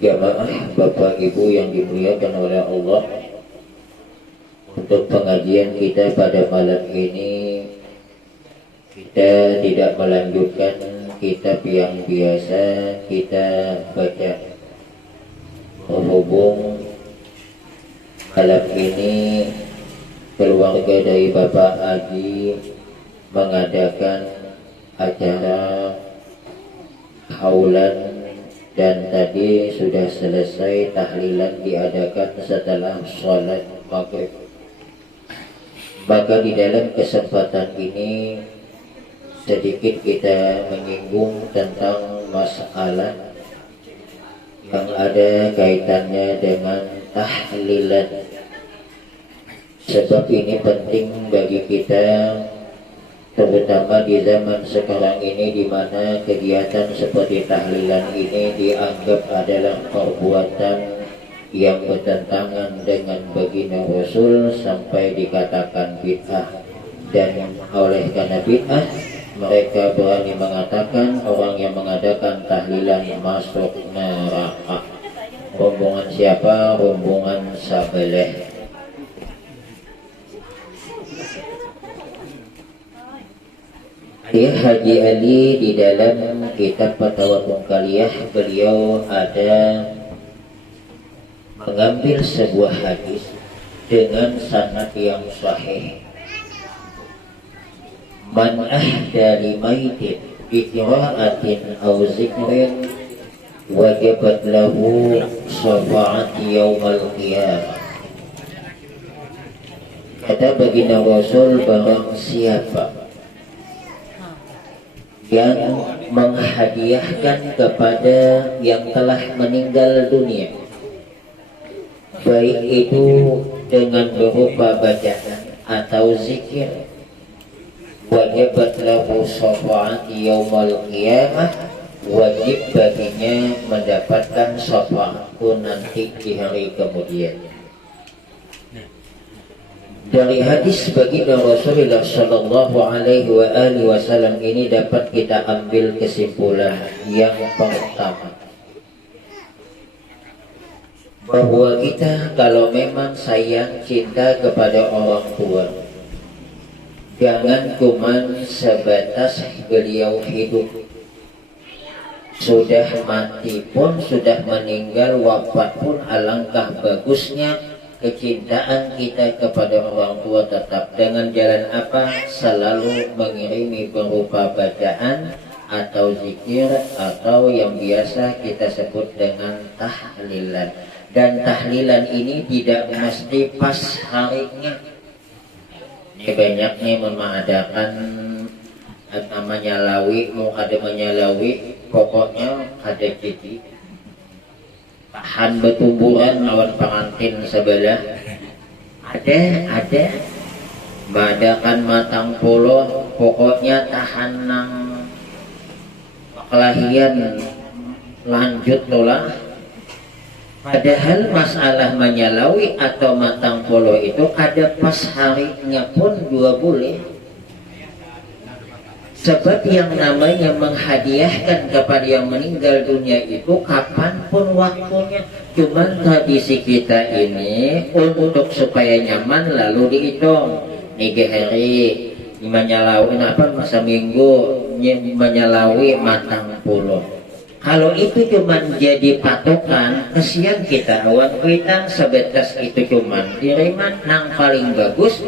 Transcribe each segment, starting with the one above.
Jamaah Bapak Ibu yang dimuliakan oleh Allah, untuk pengajian kita pada malam ini kita tidak melanjutkan kitab yang biasa kita baca. Berhubung malam ini keluarga dari Bapak Haji mengadakan acara haulan, dan tadi sudah selesai tahlilan diadakan setelah sholat maghrib. Maka di dalam kesempatan ini sedikit kita menyinggung tentang masalah yang ada kaitannya dengan tahlilan. Sebab ini penting bagi kita, terutama di zaman sekarang ini, di mana kegiatan seperti tahlilan ini dianggap adalah perbuatan yang bertentangan dengan baginda Rasul sampai dikatakan bid'ah. Dan oleh karena bid'ah, mereka berani mengatakan orang yang mengadakan tahlilan masuk neraka. Rombongan siapa? Rombongan Sabeleh. Haji Ali di dalam kitab Fatwa Bungkaliyah, beliau ada mengambil sebuah hadis dengan sanad yang sahih. Man ahda li maitin bi qira'atin aw zikrin wajibat lahu syafa'ati yaumal qiyamah. Kata baginda Rasul, barang siapa yang menghadiahkan kepada yang telah meninggal dunia, baik itu dengan berupa bacaan atau zikir, wajibat lahu syafa'ati yaumal qiyamah, wajib baginya mendapatkan syafa'atku nanti di hari kemudian. Dari hadis baginda Rasulullah Sallallahu Alaihi Wasallam ini dapat kita ambil kesimpulan yang pertama, bahwa kita kalau memang sayang cinta kepada orang tua, jangan cuma sebatas beliau hidup, sudah mati pun, sudah meninggal, wafat pun, alangkah bagusnya kecintaan kita kepada orang tua tetap. Dengan jalan apa? Selalu mengirimi berupa bacaan atau zikir, atau yang biasa kita sebut dengan tahlilan. Dan tahlilan ini tidak mesti pas harinya. Ini banyaknya mengadakan namanya lawi, mau ada menyalawi, pokoknya ada jadi tahan betumburan lawan pengantin sebelah, ada mengadakan matang polo, pokoknya tahan nang kelahian lanjut tolah. Padahal masalah menyalawi atau matang polo itu ada pas harinya pun juga boleh. Sebab yang namanya menghadiahkan kepada yang meninggal dunia itu kapanpun waktunya. Cuman tradisi kita ini untuk supaya nyaman lalu dihitung 3 hari menyalawi apa masa minggu menyalawi matang puluh. Kalau itu cuman jadi patokan, kesian kita awan kita sebatas itu cuman diriman nang paling bagus.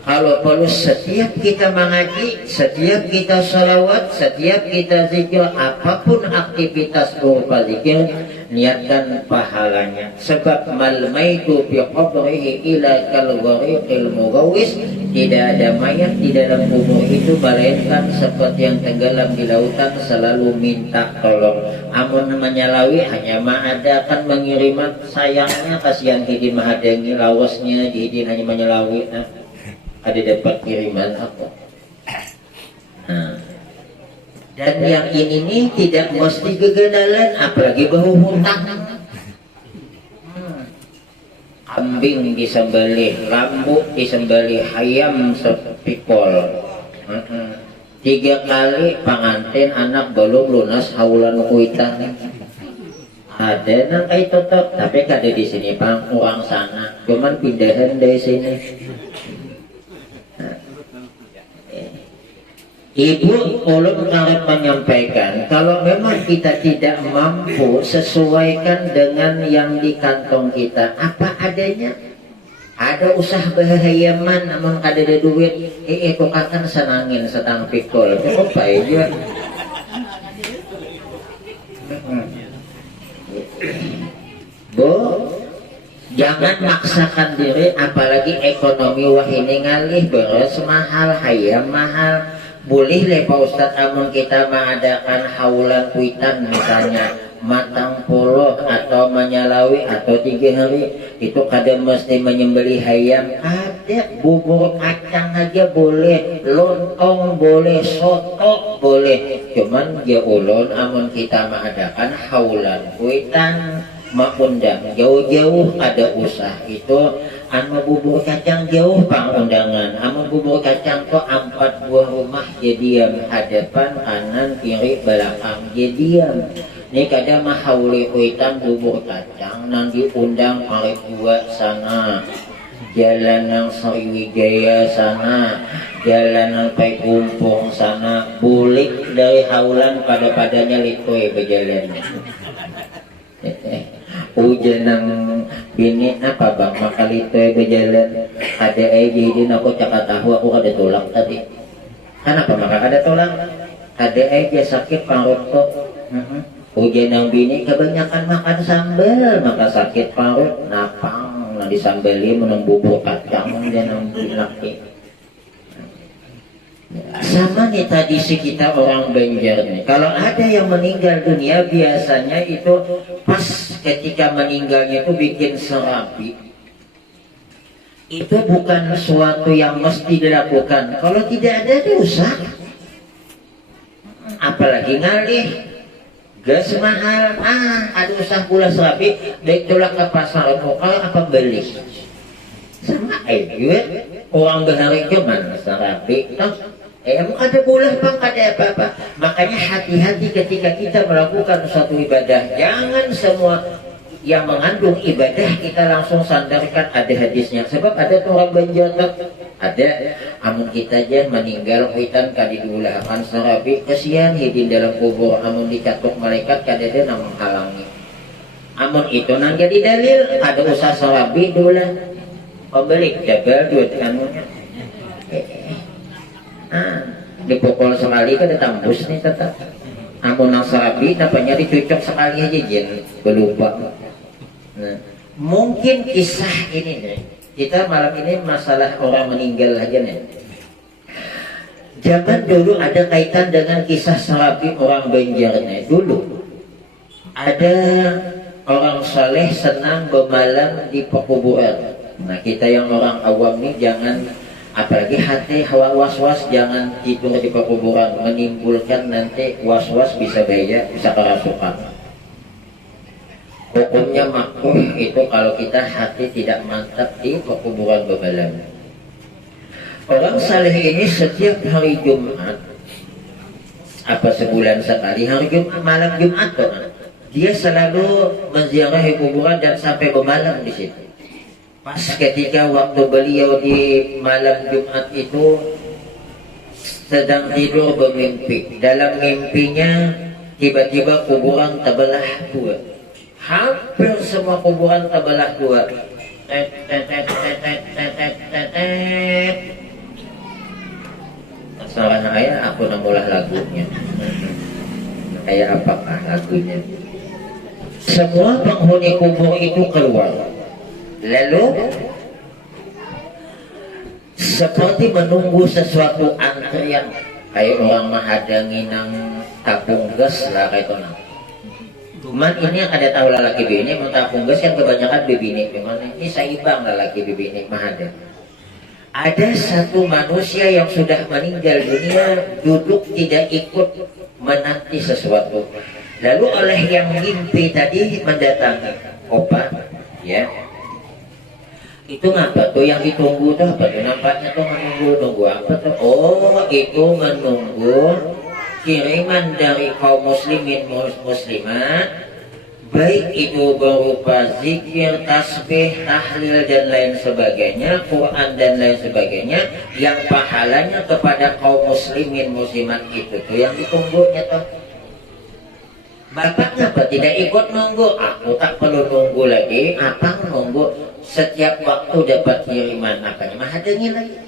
Kalau perlu setiap kita mengaji, setiap kita salawat, setiap kita zikir, apapun aktivitas berupa zikir, niatkan pahalanya. Sebab mal maitu fi qabrihi ila kal ghariqil mughawis, tidak ada mayat di dalam kubur itu melainkan seperti yang tenggelam di lautan selalu minta tolong. Amun menyalawi hanya mengadakan mengiriman, sayangnya kasihan hidin mahadengi lawasnya hidin hanya menyalawi. Ada dapat kiriman apa? Dan yang ini nih tidak mesti kegenalan, apalagi bahu hutang. Kambing disembelih, lambu disembelih, ayam sepikol. 3 kali pengantin anak belum lunas haulan kuitan. Ada nang kayak tutup, tapi kada di sini bang, orang sana, cuman pindahan dari sini. Ibu ulun harap menyampaikan, kalau memang kita tidak mampu sesuaikan dengan yang di kantong kita, apa adanya. Ada usaha bahayaman, namun kada ada duit, itu akan senangin setang pikul, cukup aja. Bu, jangan maksakan diri, apalagi ekonomi wah ini ngalih, beres mahal, hayam mahal. Boleh le Pak Ustadz, amun kita mengadakan haulan kuitan misalnya matang puluh atau menyalawi atau 3 hari, itu kadang mesti menyembeli hayam, ada bubur kacang aja boleh, lontong boleh, soto boleh. Cuman ya ulun amun kita mengadakan haulan kuitan mengundang jauh-jauh ada usah itu anu bubur kacang jauh pang undangan, anu bubur kacang tuh 4 buah rumah jadian, hadapan kanan kiri belakang jadian. Ini kadang mah hauli kuitan bubur kacang nang diundang oleh 2 sana, jalan yang Sriwijaya sana, jalan yang Paikumpung sana, bulik dari haulan pada-padanya litoy berjalan. Hujan nang bini apa bang makalito berjalan ada jadi aku cakap tahu aku ada tulang tadi. Kenapa maka ada tulang? Ada aja sakit parut kok. Hujan nang bini kebanyakan makan sambal maka sakit parut napang nah disambeli menang bubur kacang hujan nang laki. Sama nih tradisi kita orang Banjar nih. Kalau ada yang meninggal dunia biasanya itu pas ketika meninggalnya itu bikin serapi. Itu bukan suatu yang mesti dilakukan. Kalau tidak ada dosa. Apalagi ngalih. Gas mahal. Ada usah pula serapi. Baik tulang ke pasar lokal apa beli. Sama aja. Orang berhari cuman serapi. Emang ada boleh bang, ada apa-apa. Makanya hati-hati ketika kita melakukan suatu ibadah. Jangan semua yang mengandung ibadah kita langsung sandarkan ada hadisnya. Sebab ada orang Banjar ada amun kita aja meninggal hutan kadi diulahkan serabi kesian hidin dalam kubur amun dicatuk malaikat kadede nang menghalangi. Amun itu nang jadi dalil ada usaha serabi diulah pembeli jagal duit kanunya. Dipukul sekali kan ditambus nih tetap. Amun nang serabi napanya dicucuk sekali aja jen belupa. Nah, mungkin kisah ini nih kita malam ini masalah orang meninggal aja nih. Zaman dulu ada kaitan dengan kisah serabi orang Banjar nih. Dulu ada orang saleh senang bermalam di pekuburan. Nah kita yang orang awam nih jangan, apalagi hati hawa was-was jangan tidur di pekuburan, menimbulkan nanti was-was bisa bahaya, bisa kerasukan. Hukumnya makruh itu kalau kita hati tidak mantap di pekuburan bermalam. Orang saleh ini setiap hari Jumat, apa sebulan sekali hari Jumat, malam Jumat dia selalu menziarahi kuburan dan sampai bermalam di situ. Pas ketika waktu beliau di malam Jumat itu sedang tidur bermimpi. Dalam mimpinya tiba-tiba kuburan terbelah 2. Hampir semua kuburan terbelah 2. Salah ayah aku namulah lagunya. Kayak apakah lagunya? Semua penghuni kubur itu keluar. Lalu seperti menunggu sesuatu antrian kayak orang mahadangi nang tabung gas lah kayak itu nang. Cuman ini yang ada tahu lelaki bini mau tabung gas yang kebanyakan bibini. Cuman ini saimbang lelaki bibini mahadang. Ada satu manusia yang sudah meninggal dunia duduk tidak ikut menanti sesuatu. Lalu oleh yang mimpi tadi mendatangi opa ya. Itu ngapa tuh yang ditunggu tuh apa tuh nampaknya tuh menunggu apa tuh? Oh itu menunggu kiriman dari kaum muslimin muslimat baik itu berupa zikir, tasbih, tahlil dan lain sebagainya, Quran dan lain sebagainya, yang pahalanya kepada kaum muslimin muslimat itu tuh yang ditunggunya tuh. Bapak kenapa tidak ikut nunggu? Aku tak perlu nunggu lagi. Apa nunggu? Setiap waktu dapat kiriman apanya? Mah hadengin lagi.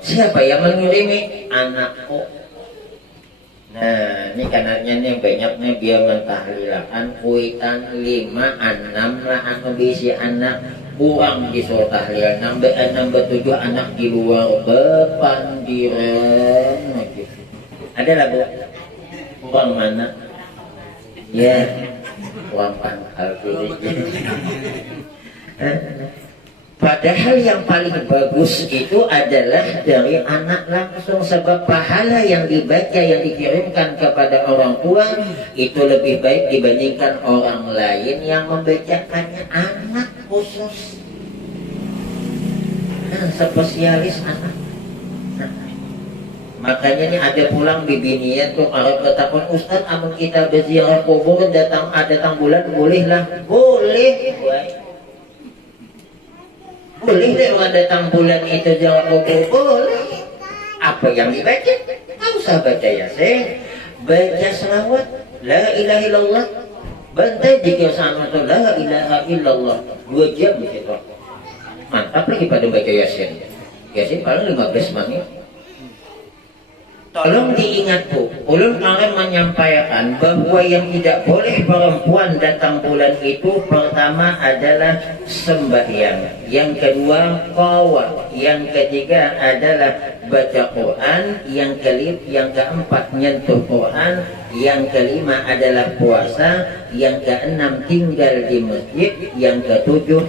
Siapa yang mengirimi? Anakku. Nah, ini kanannya nih banyaknya dia mentahlilakan kuitan 5, 6 lah anu bisi anak buang di soal tahlil 6, 7 anak di luar bepandiran. Ada lah bu, buang mana? Ya, buang pangkal dulu. Padahal yang paling bagus itu adalah dari anak langsung, sebab pahala yang dibaca yang dikirimkan kepada orang tua itu lebih baik dibandingkan orang lain yang membacakannya. Anak khusus, spesialis anak. Makanya ini ada pulang bibinian tuh kalau ketahuan Ustaz, amun kita berziarah kubur datang bulan bolehlah, boleh. Boleh deh orang datang bulan itu jawab boleh. Apa yang dibaca? Tak usah baca yasin, baca selawat, la ilaha illallah. Bantai jika sama tu la ilaha illallah 2 jam gitu. Mantap lagi pada baca yasin. Yasin paling 15 menit. Tolong diingat bu, ulun akan menyampaikan bahwa yang tidak boleh perempuan datang bulan itu pertama adalah sembahyang, yang kedua qawat, yang ketiga adalah baca Quran, yang keempat nyentuh Quran, yang kelima adalah puasa, yang keenam tinggal di masjid, yang ketujuh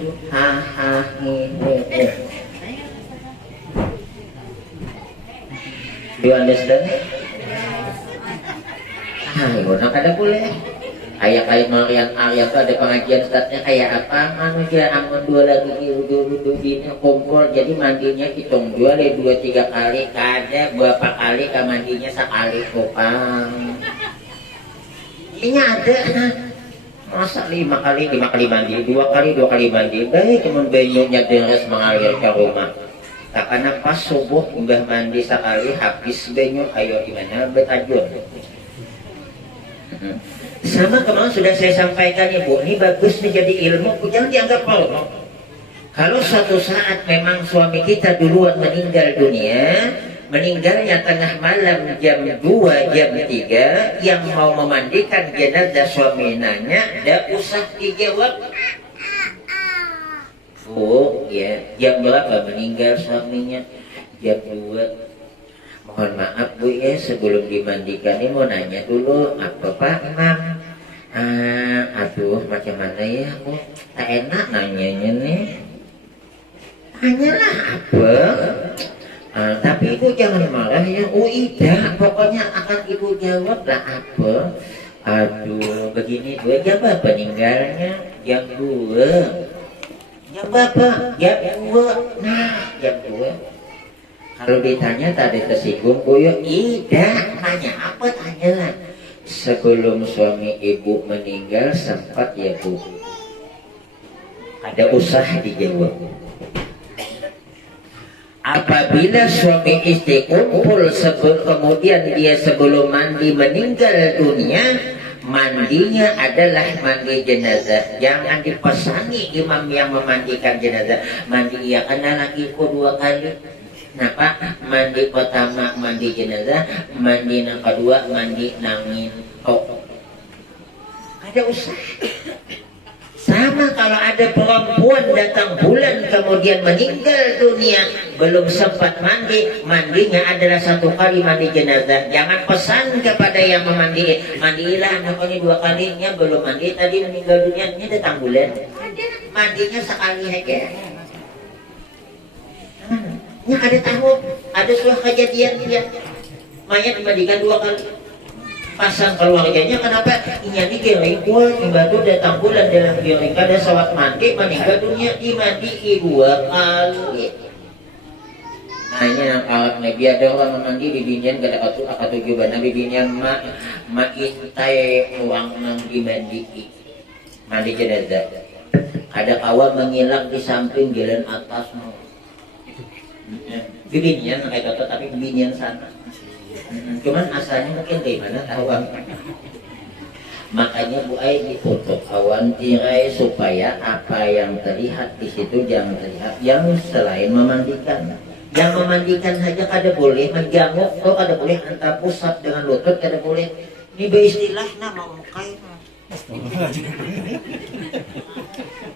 You understand? Nak ada boleh. Kayak Marian Arya tuh ada pengajian statnya kayak apa? Anu dia amun 2 lagi dulu ini kumpul, jadi mandinya hitung 2 3 kali, kada berapa kali ke mandinya sekali tukang. Ini ada. Masa 5 kali mandi, 2 kali mandi. Baik kemun banyunya deres mengalir ke rumah. Tak karena pas subuh udah mandi sekali habis benyo, ayo gimana betajur. Sama kemarin sudah saya sampaikan ibu, ini bagus nih jadi ilmu, jangan dianggap porno. Kalau suatu saat memang suami kita duluan meninggal dunia, meninggalnya tengah malam jam 2, jam 3, yang mau memandikan jenazah suami nanya, tidak usah dijawab. Bu, ya, jam berapa meninggal suaminya? Jam 2. Mohon maaf bu ya, sebelum dimandikan ini mau nanya dulu, apa Pak Mam? Aduh, macam mana ya bu? Tak enak nanyanya nih. Tanyalah apa? Tapi ibu jangan marah ya. Oh tidak, pokoknya akan ibu jawab lah apa? Aduh, begini bu, jam berapa meninggalnya? Jam 2. Jam berapa? Jam 2. Nah, jam 2. Kalau ditanya tadi tersinggung, bu ya, tidak. Tanya apa? Tanyalah. Sebelum suami ibu meninggal sempat ya bu, ada usaha dijawab. Apabila suami istri kumpul kemudian dia sebelum mandi meninggal dunia, mandinya adalah mandi jenazah. Jangan dipesani imam yang memandikan jenazah. Mandi ya karena lagi 2 kali. Kenapa? Mandi pertama mandi jenazah, mandi yang kedua mandi nangin kok. Ada usaha. Sama kalau ada perempuan datang bulan kemudian meninggal dunia belum sempat mandi, mandinya adalah 1 kali mandi jenazah. Jangan pesan kepada yang memandi, mandilah anaknya 2 kalinya belum mandi tadi meninggal dunia, ini datang bulan. Mandinya sekali aja. Ini ada tahu, ada suatu kejadian dia mayat dimandikan 2 kali. Pasang keluarganya kenapa? Inya digiring gua tiba-tiba datang bulan dalam giring ada sawat mandi meninggal dunia dimandi 2 kali. Hanya yang alat nabi ada orang mandi bibinian gak ada akatujuban nabi bibinian ma intai uang nang dimandi mandi jenazah. Ada kawan mengilang di samping jalan atas mau. Bibinian kayak toto tapi bibinian sana. Cuman asalnya mungkin dari mana tahu bang. Makanya Bu Ai ditutup awan tirai supaya apa yang terlihat di situ jangan terlihat yang selain memandikan. Yang memandikan saja kada boleh menjanguk, atau kada boleh antara pusat dengan lutut kada boleh. Ini beristilah nama mukai.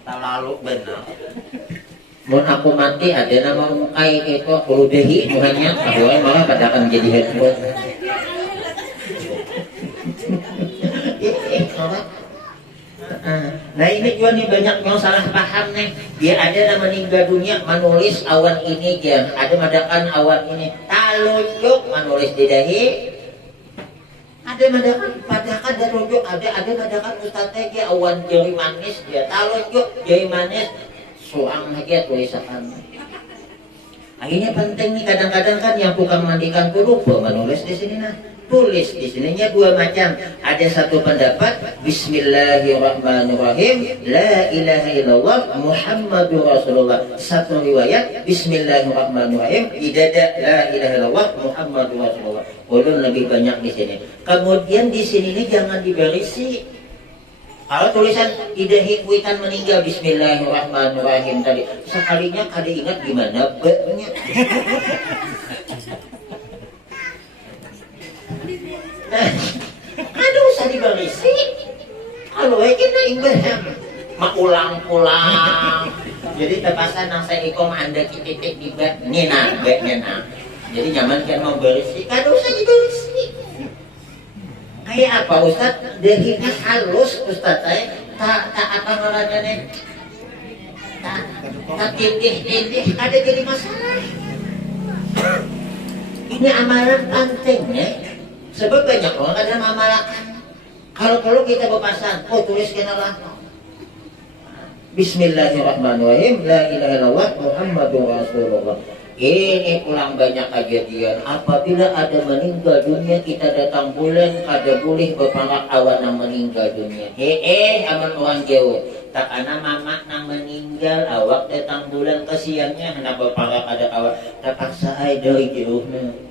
Terlalu benar. Mun aku mati ada nama mukai itu aku ludehi mukanya, aku malah pada akan jadi headphone. Nah ini juga nih banyak yang salah paham nih. Dia ada nama meninggal dunia menulis awan ini jam, ada madakan awan ini talunjuk menulis di dahi. Ada madakan padahal ada runjuk, ada madakan ustadz dia awan jari manis dia talunjuk jari manis suang lagi tulisan. Akhirnya penting nih kadang-kadang kan yang tukang mandikan tuh lupa menulis di sini nah. Tulis di sininya dua macam. Ada satu pendapat Bismillahirrahmanirrahim La ilaha illallah Muhammadur Rasulullah. Satu riwayat Bismillahirrahmanirrahim di dada La ilaha illallah Muhammadur Rasulullah. Ulun lebih banyak di sini. Kemudian di sini ini jangan dibarisi. Kalau tulisan idahi kuitan meninggal Bismillahirrahmanirrahim tadi sekalinya kada ingat gimana be-nya. Aduh usah dibarisi. Kalau kita ingat maulang-pulang. Jadi tepasan nang saya ikom anda titik di bed nina be-nya. Jadi nyaman kan mau barisi. Kada usah dibarisi. Kayak apa Ustaz? Dehina halus Ustaz saya tak apa ngarannya nih? Tak tindih ada jadi masalah. Ini amalan penting nih. Sebab banyak orang ada mamalakan. Kalau kita berpasan, tuliskan Allah. Bismillahirrahmanirrahim. La ilaha illallah Muhammadur Rasulullah. Ini pulang banyak kejadian. Apabila ada meninggal dunia, kita datang bulan, kada boleh berparak awan yang meninggal dunia. Aman orang jauh. Tak ana mama nang meninggal, awak datang bulan kesiannya, hendak berparak ada awan. Terpaksa ay dari jauhnya.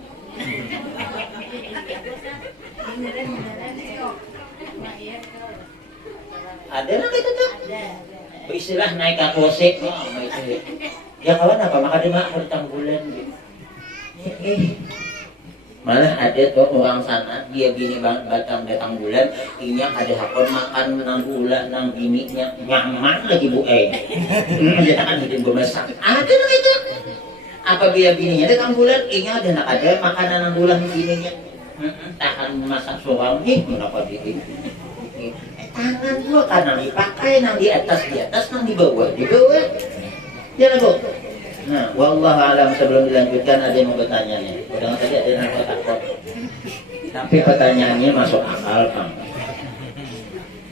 Ada lah kita tuh. Beristilah naik ke kosek. Ya kawan apa maka dia mak datang bulan gitu. Malah ada tuh orang sana dia bini datang bulan, inya ada hakon makan nang bulan nang bininya nyaman lagi Bu dia kan hidup bermasak. Ada lah itu. Apabila bininya datang bulan, inya ada makanan nang bulan bininya. Tahan masak seorang nih kenapa diri. Tangan gua kanan dipakai nang di atas nang di bawah. Jangan Bu. Nah, wallahu alam sebelum dilanjutkan ada yang mau bertanya nih. Udah tadi ada yang takut. Tapi pertanyaannya masuk akal, Kang.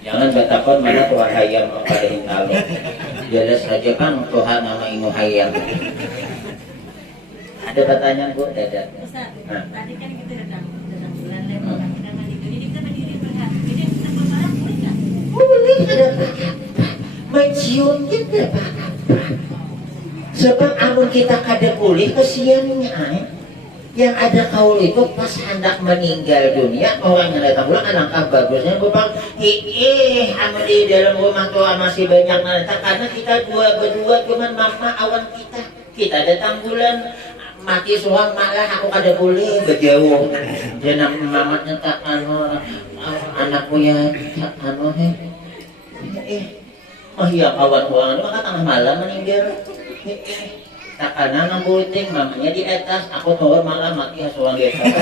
Jangan bertakut mana Tuhan hayam kepada hingga jelas saja Kang Tuhan nama inu hayam. Ada pertanyaan Bu, Dada. Nah. Tadi kan kita datang bulan lewat kita mandi. Jadi kita berdiri berhak. Jadi kita berparah boleh nggak? Boleh ada apa-apa. Mencium kita apa-apa. Sebab amun kita kada boleh kesiannya. Yang ada kaul itu pas hendak meninggal dunia orang yang datang pulang alangkah bagusnya bapak amun di dalam rumah tua masih banyak nanti karena kita berdua cuman mama awan kita datang bulan mati suang malah aku kada boleh berjauh jenang mamatnya tak anakku ya oh iya kawan uang maka tengah malam meninggal tak karena ngambuting mamanya di atas aku turun malam mati asuhan di atas.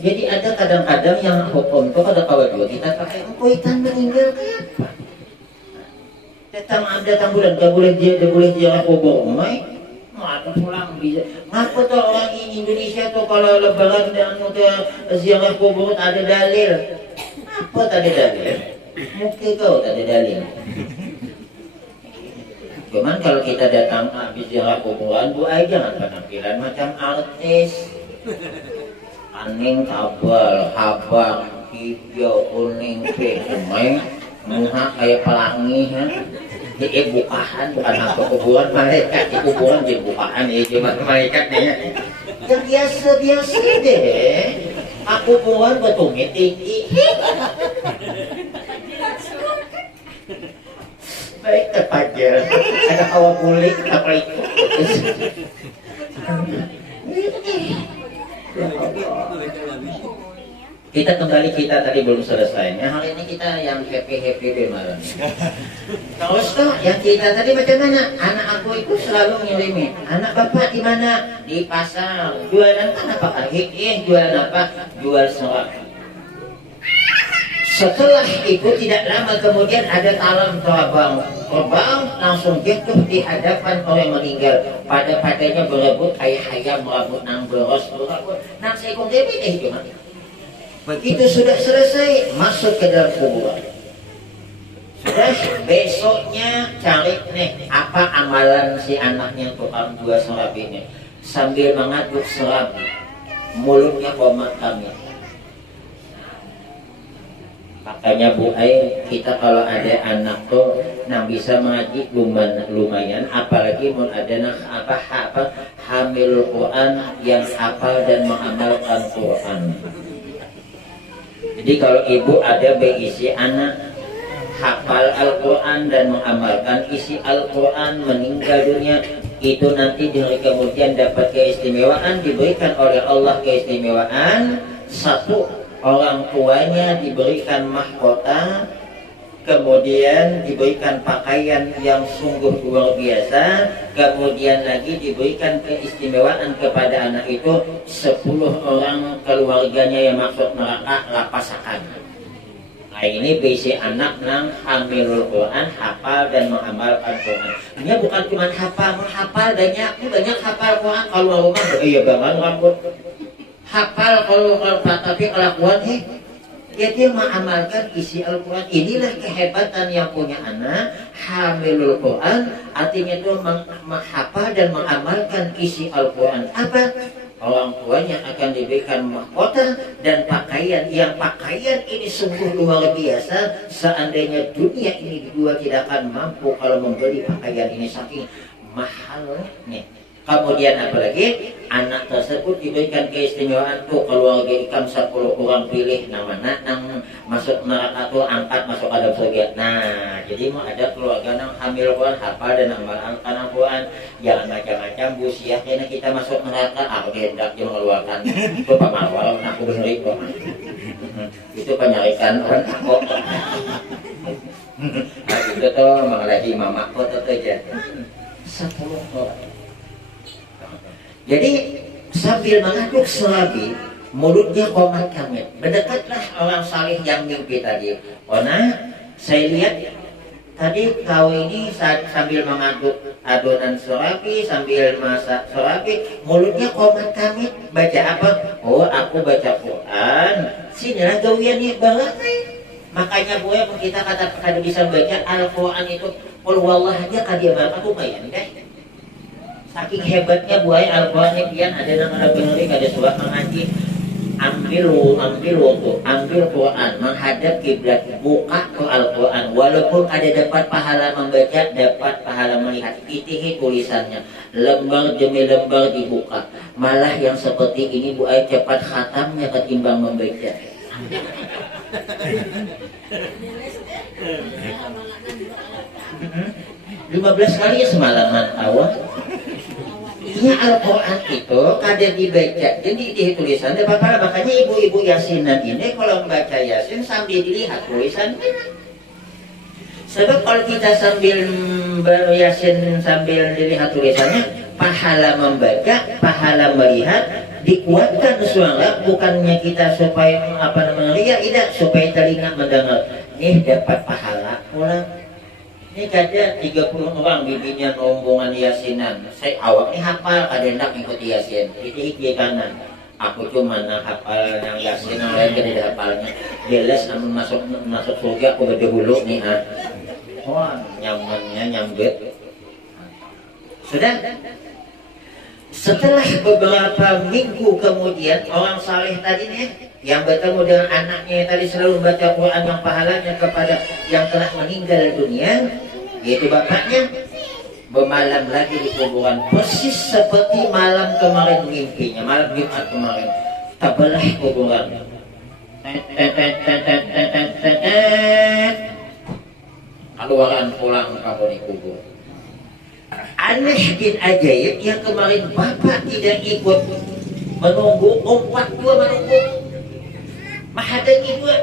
Jadi ada kadang-kadang yang hukum itu kada kawan juga kita pakai kuitan meninggal kayak apa datang bulan gak boleh dia kubur mai atau pulang bisa ngapa tuh orang Indonesia tuh kalau lebaran dan ziarah kubur ada dalil apa tadi dalil Mungkin kau tak ada dalil. Cuman kalau kita datang habis ziarah kuburan, Bu Ai jangan penampilan macam artis. Aning tabal, habang, hijau, kuning, pink, muka kayak pelangi, ha? Di bukaan bukan apa kuburan malaikat, di kuburan di bukaan ya cuma malaikat nih. Yang biasa-biasa deh. Aku kuburan betulnya tinggi. Baik terpajar, ada hawa kulit apa itu? Kita kembali, kita tadi belum selesai. Nah, hari ini kita yang happy di malam. Terus tuh yang kita tadi bagaimana? Anak aku itu selalu ngirimi. Anak bapak di mana? Di pasar. Jualan kan apa? Jualan apa? Jual serat. Setelah itu tidak lama kemudian ada talam terbang langsung jatuh di hadapan orang meninggal. Padanya berebut kayak ayam merabut nang beros berebut nang seekor dewi itu mati. Begitu sudah selesai masuk ke dalam kuburan. Sudah besoknya cari nih apa amalan si anaknya tukang jual serabi ini sambil mengaduk serabi mulutnya komat kami. Makanya Bu Ai, kita kalau ada anak tuh yang bisa mengaji lumayan, apalagi mau ada apa hamil Quran yang hafal dan mengamalkan Quran. Jadi kalau ibu ada berisi anak hafal Al-Quran dan mengamalkan isi Al-Quran meninggal dunia, itu nanti dari kemudian dapat keistimewaan, diberikan oleh Allah keistimewaan. Satu, orang tuanya diberikan mahkota, kemudian diberikan pakaian yang sungguh luar biasa, kemudian lagi diberikan keistimewaan kepada anak itu 10 orang keluarganya yang masuk neraka lapasakan. Nah ini bisi anak nang hamilul Quran, hafal dan mengamalkan Quran. Ini bukan cuma hafal banyak hafal Quran. Kalau rumah iya banget rambut hafal, kalau tapi kelakuan dia mengamalkan isi Al-Quran. Inilah kehebatan yang punya anak hamilul Quran, artinya itu menghafal dan mengamalkan isi Al-Quran. Apa? Orang tuanya akan diberikan mahkota dan pakaian, yang pakaian ini sungguh luar biasa. Seandainya dunia ini dijual tidak akan mampu kalau membeli pakaian ini, saking mahalnya. Kemudian apalagi anak tersebut diberikan keistimewaan tuh keluarga ikam 10 orang pilih namanya nang masuk neraka tuh angkat masuk adab surga. Nah jadi mau ada keluarga nang hamil Quran, hafal dan amalkan Quran. Jangan macam-macam bu siah karena kita masuk neraka aku hendak yang mengeluarkan itu pamawal aku benerin kok. Itu penyarikan orang aku. Nah itu tuh mengalami mamaku tuh aja 10 orang. Jadi sambil mengaduk serabi, mulutnya komat kamit. Berdekatlah orang salih yang mimpi tadi. Ona, saya lihat tadi kau ini sambil mengaduk adonan serabi, sambil masak serabi, mulutnya komat kamit. Baca apa? Oh, aku baca Quran. Sinilah gawiannya banget. Makanya gue kita kata bisa baca Al-Quran itu, kalau wallah aja kadian aku bayang deh. Saking hebatnya buaya Al-Quran yang ada nama benerik, ada surat mengaji. Ambil wudu, ambil Quran, menghadap kiblat, buka ke Al-Quran. Walaupun ada dapat pahala membaca, dapat pahala melihat. Itihi tulisannya, lembar demi lembar dibuka. Malah yang seperti ini buaya cepat khatamnya ketimbang membaca. 15 kali ya semalaman awal. Iya Al-Quran itu kada dibaca, jadi di tulisan ada apa? Makanya ibu-ibu yasinan ini kalau membaca yasin sambil dilihat tulisannya. Sebab kalau kita sambil yasin sambil dilihat tulisannya, pahala membaca, pahala melihat, dikuatkan suara, bukannya kita supaya tidak, supaya telinga mendengar. Nih dapat pahala pulang. Ini kada 30 orang bibinya rombongan yasinan. Saya awak ini hafal kada hendak ikut yasin. Itu hikmah kanan. aku cuma hafal yang Yasin yang lain kan tidak hafalnya. Jelas masuk surga aku gede hulu nih ah. Wah nyamannya nyambet. Sudah. Setelah beberapa minggu kemudian orang saleh tadi nih yang bertemu dengan anaknya yang tadi selalu baca Quran yang pahalanya kepada yang telah meninggal dunia, yaitu bapaknya, bermalam lagi di kuburan persis seperti malam kemarin mimpinya, malam Jumat kemarin. Terbelah kuburan. Keluaran pulang kamu di kubur. Aneh bin ajaib yang kemarin bapak tidak ikut menunggu, umpat dua menunggu, mahadani dua.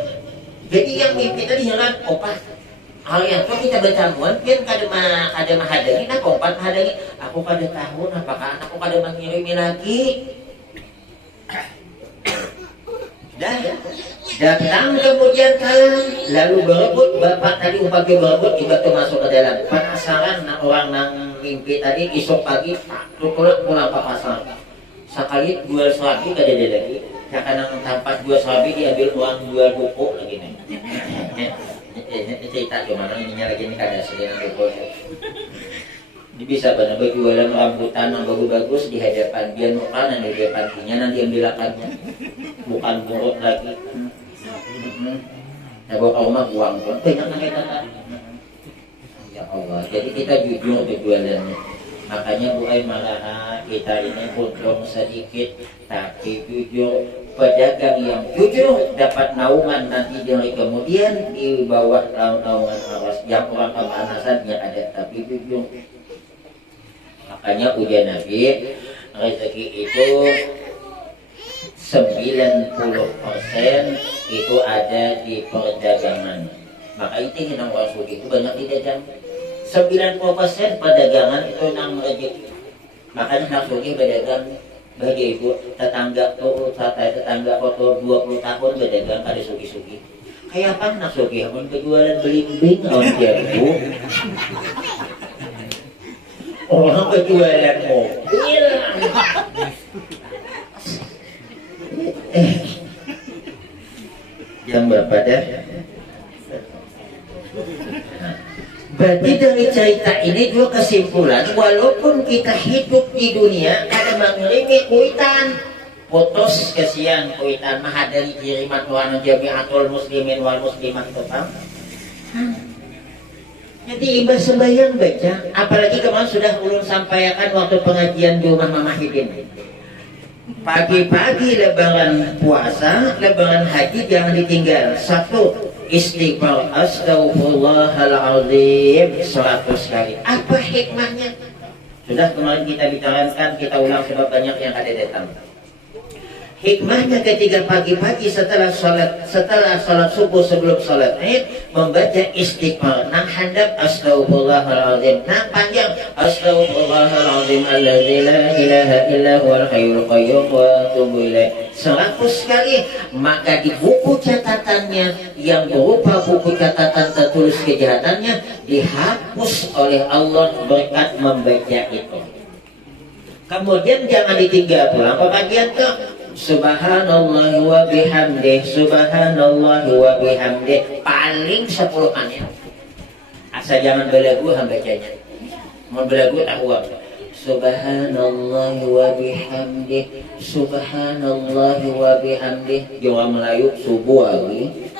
Jadi yang mimpi tadi heran opat. Hal yang kok kita bercamuan kan kada mahadani, nah opat mahadani. Aku kada tahu apakah aku kada mengirimi lagi. Datang kemudian kalah, lalu berebut bapak tadi umpamanya berebut juga tuh masuk ke dalam. Penasaran nah orang nang mimpi tadi esok pagi tuh pulang ke pasar. Sekali jual sapi kada ada lagi. Karena tempat jual sapi diambil uang jual buku lagi nih. Cerita gimana ininya lagi nih kada sedih buku. Bisa benar berjualan rambutan yang bagus-bagus di hadapan dia makanan di hadapan punya nanti yang dilakukannya bukan buruk lagi. Nah bawa rumah buang banyak kita. Ya Allah, jadi kita jujur berjualannya. Makanya bukan marah kita ini untung sedikit tapi jujur. Pedagang yang jujur dapat naungan nanti dari kemudian di bawah naungan awas yang orang kemanasannya ada tapi jujur. Makanya ujian Nabi rezeki itu 90% itu ada di perdagangan. Maka itu yang Rasul itu banyak di dagang. 90% perdagangan itu nang rezeki. Makanya Rasul berdagang bagi ibu tetangga tuh tetangga foto 20 tahun berdagang kada sugi-sugi. Kayak apa nak sugi? Amun berjualan belimbing on dia ibu. Orang berjualan mobil. Yang berapa dah? Berarti dari cerita ini juga kesimpulan, walaupun kita hidup di dunia ada mengirimi kuitan, putus kesian kuitan mahadari kiriman wana jami'atul muslimin wal muslimat total. Jadi ibadah sembahyang baca, apalagi kemarin sudah ulun sampaikan waktu pengajian di rumah Mama Hidin. Pagi-pagi lebaran puasa, lebaran haji jangan ditinggal. 1. Istighfar astaghfirullahaladzim 100 kali. Apa hikmahnya? Sudah kemarin kita bicarakan, kita ulang sebab banyak yang ada datang. Hikmahnya ketika pagi-pagi setelah sholat subuh sebelum sholat Id membaca istighfar nang handap astaghfirullahaladzim nang panjang astaghfirullahaladzim alladzi la ilaha illa huwal hayyul qayyum wa atubu ilaih 100 kali. Maka di buku catatannya yang berupa buku catatan tertulis kejahatannya dihapus oleh Allah berkat membaca itu. Kemudian jangan ditinggal pulang pembagian ke Subhanallah wa bihamdih, subhanallah wa bihamdih, paling 10 menit. Asal jangan belagu bacanya. Mau belagu tak uang. Subhanallah wa bihamdih, subhanallah wa bihamdih. Jawa Melayu subuh lagi.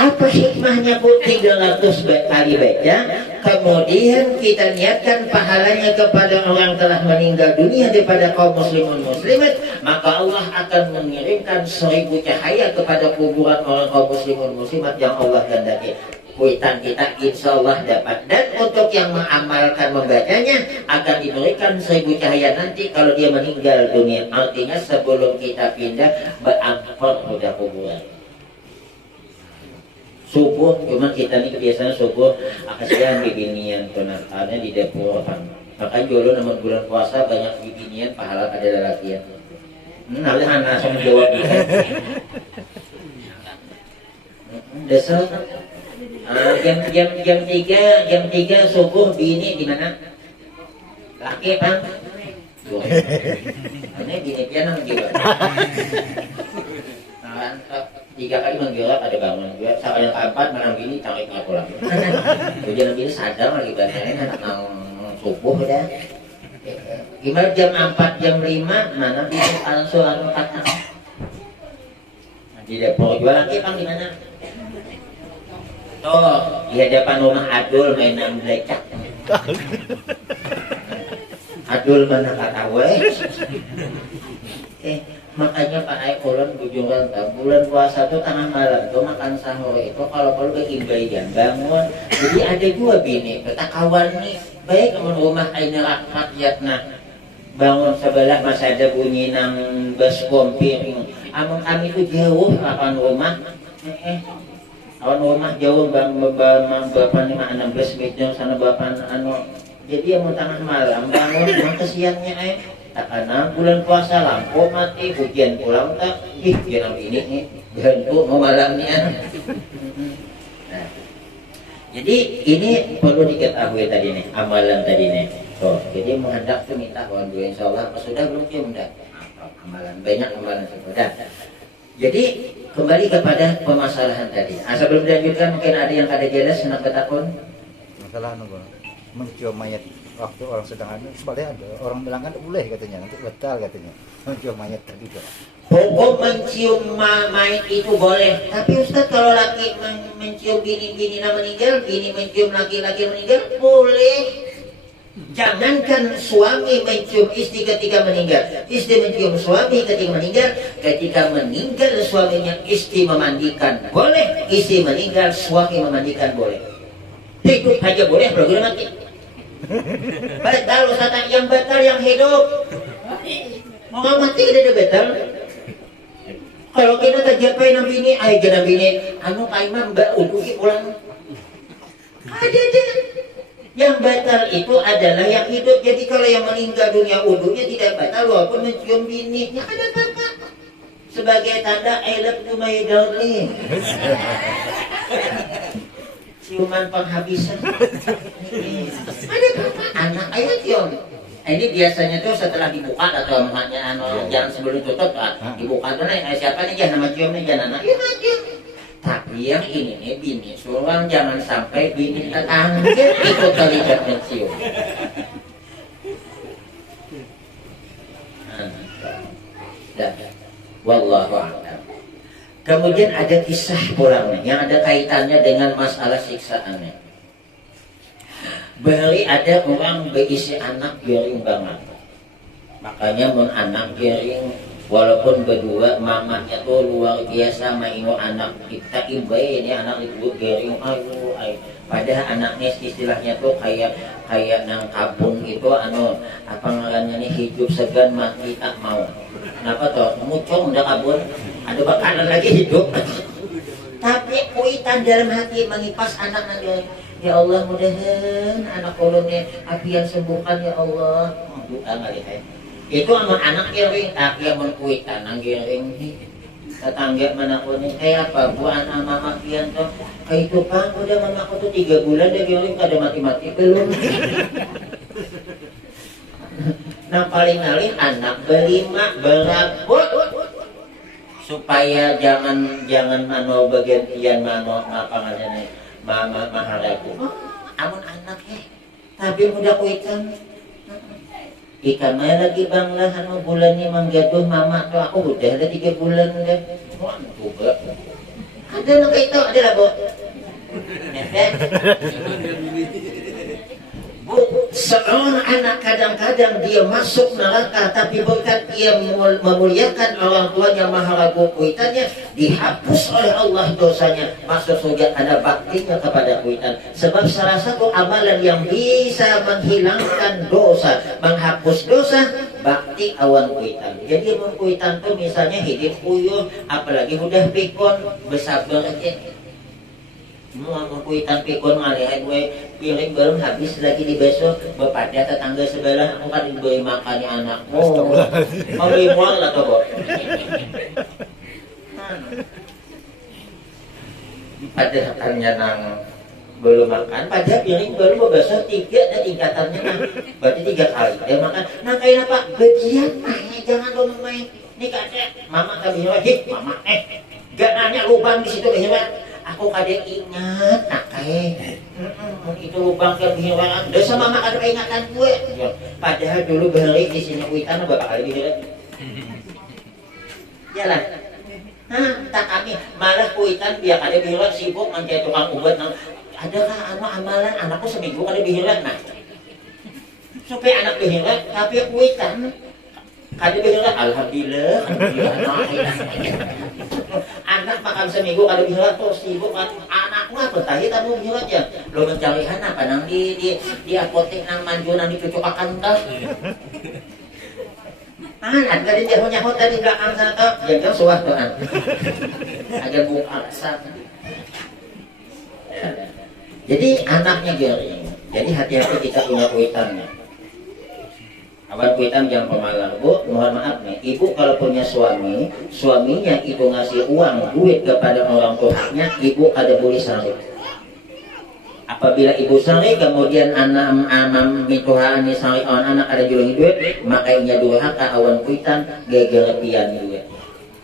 Apa hikmahnya Bu 300 kali baca? Kemudian kita niatkan pahalanya kepada orang telah meninggal dunia daripada kaum muslimun muslimat, maka Allah akan mengirimkan 1000 cahaya kepada kuburan orang kaum muslimun muslimat yang Allah kehendaki. Kuitan kita insya Allah dapat. Dan untuk yang mengamalkan membacanya akan diberikan 1000 cahaya nanti kalau dia meninggal dunia. Artinya sebelum kita pindah berampun udah kuburan. Subuh, cuma kita nih kebiasaan subuh akasian bibinian penakarnya di dapur kan. Makanya dulu nama bulan puasa banyak bibinian pahala ada lelakian. Nanti langsung jawab gitu. Dasar jam 3 subuh bini di mana? laki bang ini bini pian nang gila tiga kali menggila ada bangun juga sampai yang keempat malam bini cangkik nggak pulang jadi bini sadar lagi banyak nang subuh dah gimana jam 4 jam 5 mana bini langsung kata di depot jual lagi bang di mana tuh di hadapan rumah Adul mainan becak Adul mana kata weh makanya Pak Ai ulun bujuran bulan puasa tuh tengah malam tuh makan sahur itu kalau perlu keimbayan bangun jadi ada dua bini kita kawan nih baik teman rumah aina rakyatna bangun sebelah masih ada bunyi nang baskom piring amang kami tuh jauh akan rumah awan rumah jauh bapak 16 meter sana bapak jadi yang mau tengah malam bangun memang kesiannya karena bulan puasa lampu mati hujan pulang tak jangan ini gantung mau malamnya nah, jadi ini perlu diketahui tadi nih amalan tadi nih jadi menghendak tuh minta kawan dua insyaallah sudah belum cium dah amalan banyak amalan sudah jadi kembali kepada permasalahan tadi sebelum dilanjutkan mungkin ada yang kada jelas hendak bertakun masalah mencium mayat waktu orang sedang hamil sebenarnya ada orang bilang kan boleh katanya nanti batal katanya mencium mayat tadi itu hukum mencium mayat itu boleh tapi Ustaz kalau laki mencium bini meninggal bini mencium laki-laki meninggal boleh jangankan suami mencium istri ketika meninggal istri mencium suami ketika meninggal suaminya istri memandikan boleh istri meninggal suami memandikan boleh hidup aja boleh belum udah mati batal Ustaz yang batal yang hidup mau mati udah batal kalau kita terjapai nabi ini anu kaimah mbak uduki pulang ada yang batal itu adalah yang hidup jadi kalau yang meninggal dunia udunya tidak batal walaupun mencium bininya ada apa sebagai tanda I love you my darling ciuman penghabisan ada apa anak ayat cium ini biasanya tuh setelah dibuka atau makanya jangan sebelum tutup dibuka tuh nih siapa nih jangan nama ciumnya jangan anak cium tapi yang ini nih bini suruh jangan sampai bini tetangga itu terlibat mencium wallahu a'lam. Kemudian ada kisah pulang yang ada kaitannya dengan masalah siksaannya. Bali ada orang berisi anak garing banget. Makanya mun anak garing walaupun berdua mamanya tuh luar biasa maingo anak kita ibai ini anak itu garing aduh padahal anaknya istilahnya tuh kayak nang kabung itu apa ngarannya nih hidup segan mati tak mau. Kenapa toh? Mucung udah kabur, ada bakalan lagi hidup. Tapi kuitan dalam hati mengipas anak nanti. Ya Allah mudahan anak kolonnya api yang sembuhkan ya Allah. Doa kali itu sama anak giring, tapi yang menkuitan nang giring tetangga mana pun kayak apa buat anak mama pian toh kayak itu pak udah mamaku tuh 3 bulan dia giring kada mati belum. Nah paling kali anak berlima berabot supaya jangan bagian apa namanya mama maharaku amun anak tapi mudah kuitan ikan mana lagi bang lah bulannya manggaduh mama tuh aku udah ada 3 bulan udah ada nak itu ada lah bu seorang anak kadang-kadang dia masuk neraka tapi bukan dia memuliakan orang tuanya maharagu kuitannya dihapus oleh Allah dosanya masuk surga ada baktinya kepada kuitan sebab salah satu amalan yang bisa menghilangkan dosa menghapus dosa bakti awan kuitan jadi kuitan tuh misalnya hidup puyuh apalagi udah pikun bersabar aja semua kuitan pikun ngalihan gue piring belum habis lagi di besok bepada tetangga sebelah aku kan diberi makannya anakmu mau dimual lah tuh kok pada katanya nang belum makan, pada piring baru membasuh 3 dan tingkatannya nah, berarti 3 kali dia makan. Nah kayak apa? Bagian jangan lo main. Ini kadek, mama kami wajib, mama gak nanya lubang di situ kehilangan. Aku kadek ingat, nak itu lubang kehilangan. Dosa mama kadek ingatan gue. Padahal dulu balik di sini uitan berapa kali dihilang. Jalan. Nah, tak kami malah kuitan biar kadek bilang sibuk mencari tukang ubat. Adakah amalan anakku seminggu kadek bilang nah. Supaya anak bilang tapi kuitan. Kadek bilang alhamdulillah. Anak makan seminggu kadek bilang tuh sibuk kan anaknya bertahi tamu bilang aja. Lo mencari anak kadang di apotek nang manjunan dicucuk akan tah. Ada di nyaho tadi belakang sana jangan suatu agar buka sana. Jadi anaknya garing. Jadi hati-hati kita punya kuitannya. Abang kuitan jangan pemalang. Bu, mohon maaf nih, ibu kalau punya suami, suaminya itu ngasih uang duit kepada orang tuanya, ibu ada boleh sari. Apabila ibu sari kemudian anak mituhaan ni sari anak ada jualan duit, makanya durhaka awan kuitan gara-gara pian duit.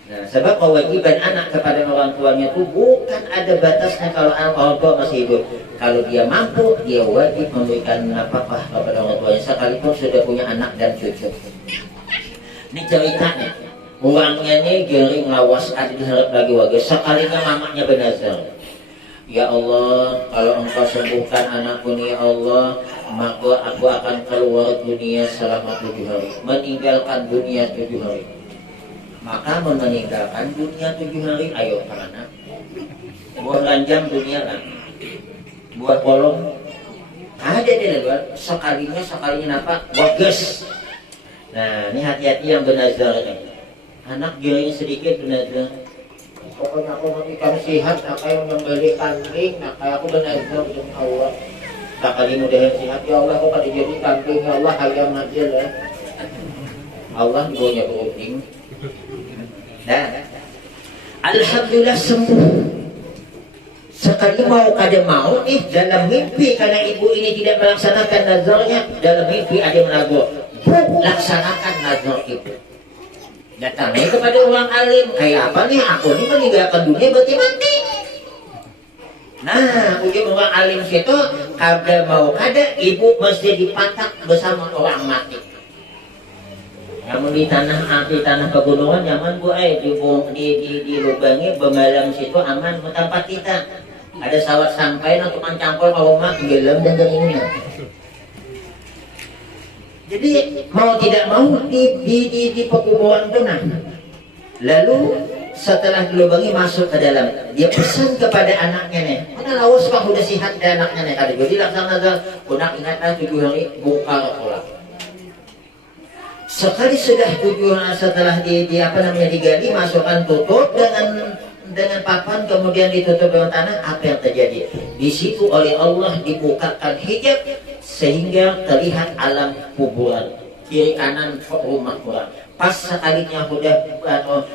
Nah, sebab kewajiban anak kepada orang tuanya itu bukan ada batasnya kalau orang tua masih hidup. Kalau dia mampu, dia wajib memberikan nafkah kepada orang tuanya sekalipun sudah punya anak dan cucu. Ini ceritanya, uangnya ini gering lawas ada diharap lagi wajib. Sekalinya mamanya bernazar. Ya Allah, kalau engkau sembuhkan anakku ni ya Allah, maka aku akan keluar dunia selama 7 hari, meninggalkan dunia 7 hari. Maka meninggalkan dunia 7 hari, ayo kemana? Buah ranjang dunia kan? Buah bolong? Ada di luar, sekalinya apa? Wages. Nah, ini hati-hati yang bernazar nih. Anak giring sedikit bernazar. Pokoknya aku mau ikan sehat, nak kayak membeli kambing, nak kayak aku bernazar dengan Allah. Tak kali mudahan sehat, ya Allah aku pada jadi kambing, ya Allah ayam aja lah. Allah punya berunding. Dan alhamdulillah sembuh. Sekali mau kada mau nih dalam mimpi karena ibu ini tidak melaksanakan nazarnya, dalam mimpi ada menagur, laksanakan nazar itu. Datangnya kepada orang alim, kayak apa nih aku ini meninggalkan dunia berarti mati. Nah, ujung orang alim situ kada mau kada ibu mesti dipatak bersama orang mati. Namun di tanah pegunungan nyaman bu di lubangi bemalam situ aman tempat kita. Ada sawat sampai untuk mencampur kalau mak tenggelam dan ini. Jadi mau tidak mau di pekuburan itu nah. Lalu setelah dilubangi masuk ke dalam, dia pesan kepada anaknya nih, mana lawas pak udah sihat dan anaknya nih tadi. Jadi laksana punak ingatlah 7 hari bongkar pulang. Sekali sudah 7 hari setelah digali, masukkan tutup dengan papan, kemudian ditutup dengan tanah. Apa yang terjadi? Di situ oleh Allah dibukakan hijab sehingga terlihat alam kuburan kiri kanan rumah kurang. Pas sekalinya udah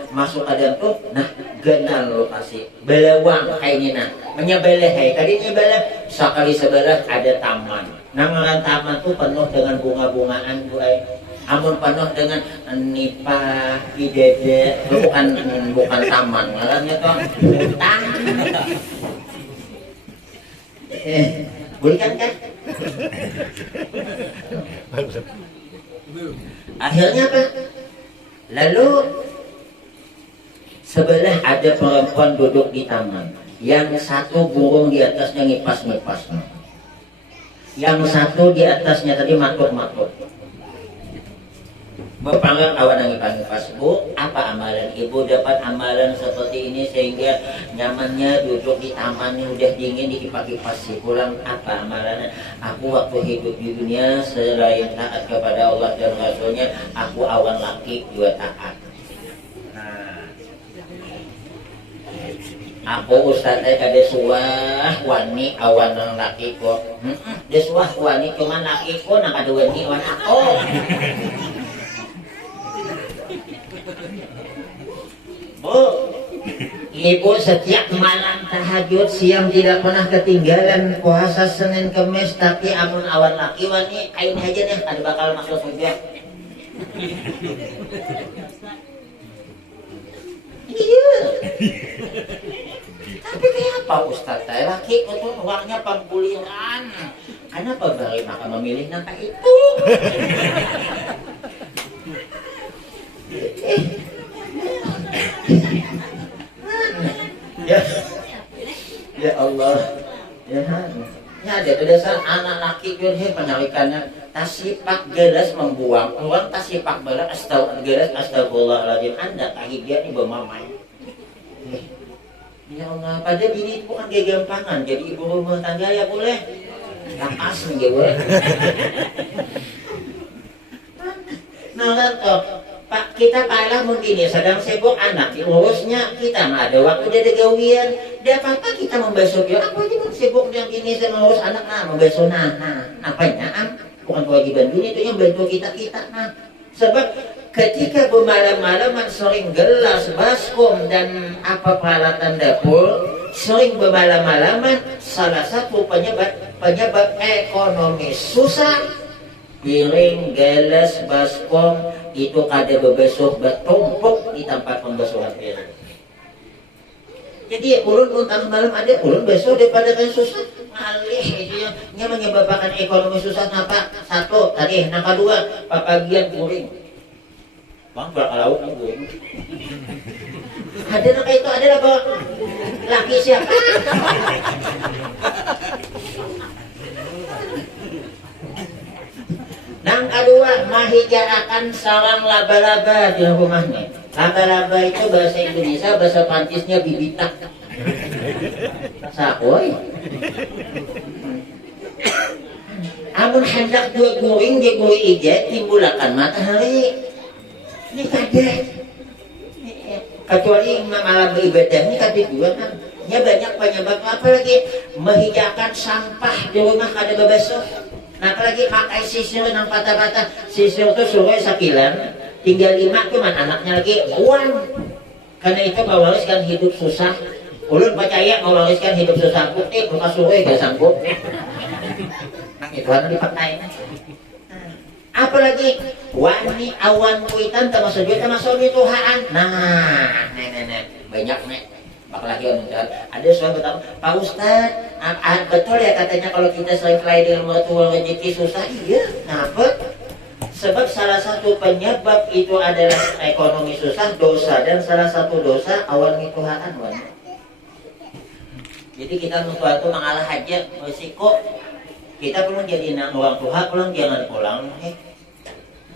masuk ke dalam tuh, nah genal lokasi belawang kayak ini nah menyebelah tadi nyebelah sekali sebelah ada taman. Nah ngaran taman tuh penuh dengan bunga-bungaan amun penuh dengan nipah idede bukan taman ngarannya tuh hutan. Berikan kan? Akhirnya apa? Lalu sebelah ada perempuan duduk di taman. Yang satu burung di atasnya ngipas-ngipas. Yang satu di atasnya tadi matuk-matuk. Berpanggang awan ngipas-ngipas. Bu, apa amalan? Ibu dapat amalan seperti ini sehingga nyamannya duduk di taman ini udah dingin dikipas-kipas sih. Pulang apa amalannya? Aku waktu hidup di dunia selain taat kepada Allah dan Rasulnya, aku awan laki juga taat. Nah, aku ustadznya kada suah wani awan ng laki ko. Dia suah wani cuma laki ko nak ada wani awan ako. Bu, Ibu setiap malam tahajud, siang tidak pernah ketinggalan puasa Senin Kemis, tapi amun awan laki wani kain aja deh ada bakal masuk surga. Iya. Tapi kayak apa Ustaz? Laki itu uangnya pampuliran. Kenapa bari maka memilih nangka itu? Ya Allah, ya ada dasar anak laki kiri penarikannya tasipak gelas membuang uang tasipak belas astagfirullahaladzim anda kaki dia ibu mamai. Ya Allah, pada bini itu bukan gagampangan jadi ibu rumah tangga ya boleh lakas nih boleh. Nah toh Pak, kita kalah mungkin ya, sedang sibuk anak diurusnya, kita nggak ada waktu dia ada gawian. Dia apa kita membasuh dia, apa aja pun sibuk yang ini saya mengurus anak membasuh apanya bukan kewajiban bini itu yang bantu kita nah. Sebab ketika bermalam-malaman sering gelas, baskom dan apa peralatan dapur, sering bermalam-malaman salah satu penyebab ekonomi susah. Piring, gelas, baskom itu kada bebesuh bertumpuk di tempat pembasuhan piring. Jadi ulun untang malam ada ulun besok daripada kan susah alih itu yang menyebabkan ekonomi susah apa satu tadi yang kedua papagian kuring bang berkalaut kuring ada nak itu ada apa laki siapa Nang kedua, mahijarakan sarang laba-laba di rumahnya. Laba-laba itu bahasa Indonesia, bahasa Prancisnya bibitak. Sakoy. Amun hendak dua guring, dia guring ijat, timbulakan matahari. Ini kaget. Kecuali malam beribadah ini kaget juga kan. Ya banyak penyebab apa lagi? Mahijarakan sampah di rumah kada bebasuh. Nah apalagi pakai sisir yang patah-patah. Sisir itu suruh sakilan tinggal 5 cuman anaknya lagi buang. Karena itu mewariskan hidup susah. Ulun percaya mewariskan hidup susah. Bukti bukan suruh gak sanggup. Nah itu harus dipakai. Apalagi wani awan kuitan termasuk juga termasuk Tuhan. Nah banyak nih. Apalagi ada soal bertanya, Pak Ustadz, betul ya katanya kalau kita sering kelahi dengan mertua rezeki susah? Iya, kenapa? Sebab salah satu penyebab itu adalah ekonomi susah, dosa, dan salah satu dosa awal mituhaan. Jadi kita mertua itu mengalah aja risiko. Kita belum jadi orang tua, belum jangan pulang.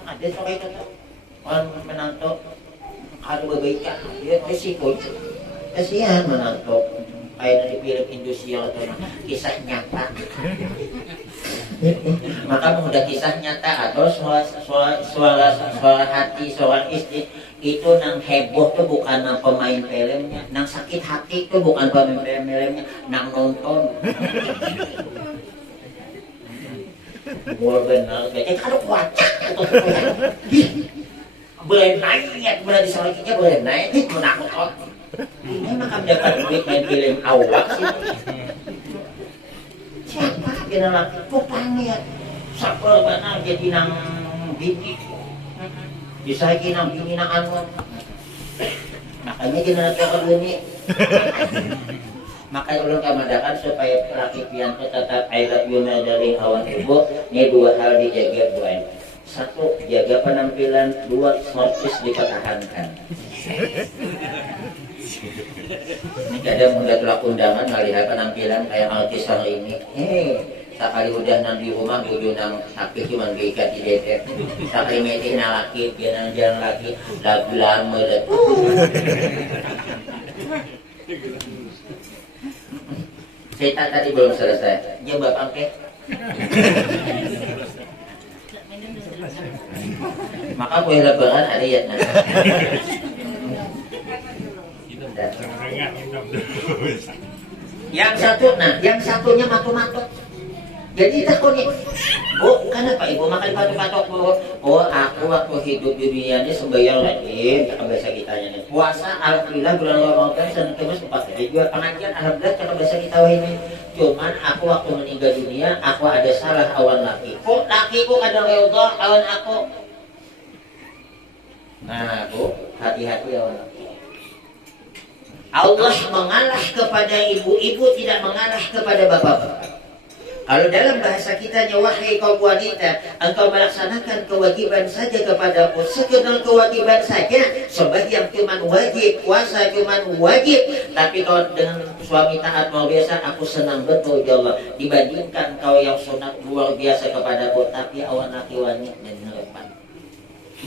Ada soal itu orang menantu ada berbaikan, dia risiko. Kasihan menantu kayak di film Indonesia atau kisah nyata. Maka mudah kisah nyata atau suara hati seorang istri itu nang heboh tuh bukan nang pemain filmnya, nang sakit hati tuh bukan pemain filmnya, nang nonton. Gua benar, kalau wajah atau boleh naik, boleh disalahinya boleh naik, itu menakut. Ini maka mendapat duit main film awak sih. Siapa kena laki? Pupangnya sapel mana jadi nang bini. Bisa nang bini nang anu. Makanya kena laki ini. Makanya ulun kamadakan supaya laki pian tetap I love you dari awan ibu. Ini 2 hal dijaga buat. 1, jaga penampilan. 2, smartis dipertahankan. Ini kadang udah telah undangan melihat penampilan kayak artis hari ini. Sekali udah nang di rumah bodoh nang aktif cuma diikat di DP. Sekali meeting nang laki, dia nang jalan lagi lagu lama dah. Cerita tadi belum selesai. Nyoba pakai. Maka kue lebaran ada ya. Yang satu, yang satunya matu-matu. Jadi takutnya, Bu, kenapa Ibu makan patok-patok Bu? Oh, aku waktu hidup di dunia ini sembahyang rajin, cakap bahasa kitanya nih. Puasa, alhamdulillah bulan Ramadan, senang kemas 4 hari. Juga pengajian, alhamdulillah cakap bahasa kita ini. Cuman aku waktu meninggal dunia, aku ada salah awan laki. Kok lakiku kadang reda awan aku? Nah, Bu, hati-hati awan laki. Allah mengalah kepada ibu-ibu, tidak mengalah kepada bapak-bapak. Kalau dalam bahasa kitanya, wahai kaum wanita, engkau melaksanakan kewajiban saja kepadaku, sekedar kewajiban saja. Sembahyang cuman wajib, puasa cuman wajib. Tapi kalau dengan suami taat luar biasa, aku senang betul ya Allah. Dibandingkan kau yang sunat luar biasa kepadaku, tapi awan laki wanita dan lepas.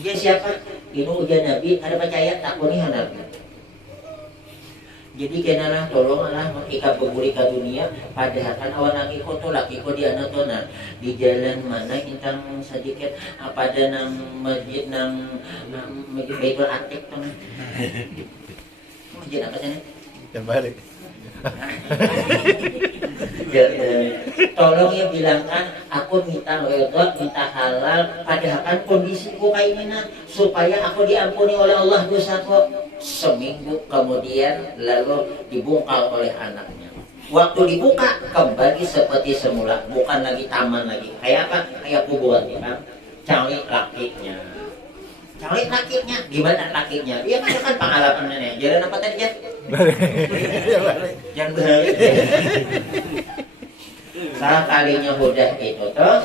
Dia siapa? Ini ujian Nabi, ada percaya tak nih Nabi. Jadi kenalah tolonglah mengikat buburi ke dunia. Padahal kan awan laki ko to laki ko di ano to na di jalan mana intang sedikit apa ada nang masjid nang masjid Baitul Atiq to. Masjid apa sih? Yang balik. Tolong ya bilangkan aku minta redha, minta halal, padahal kan kondisiku kayak gini supaya aku diampuni oleh Allah dosaku. Seminggu kemudian lalu dibungkal oleh anaknya. Waktu dibuka kembali seperti semula, bukan lagi taman lagi. Kayak apa? Kayak kuburan ya Bang. Cari lakinya. Cari lakinya, gimana lakinya? Dia kan pengalamannya. Jalan apa tadi ya? Jangan balik. Sekalinya udah itu toh,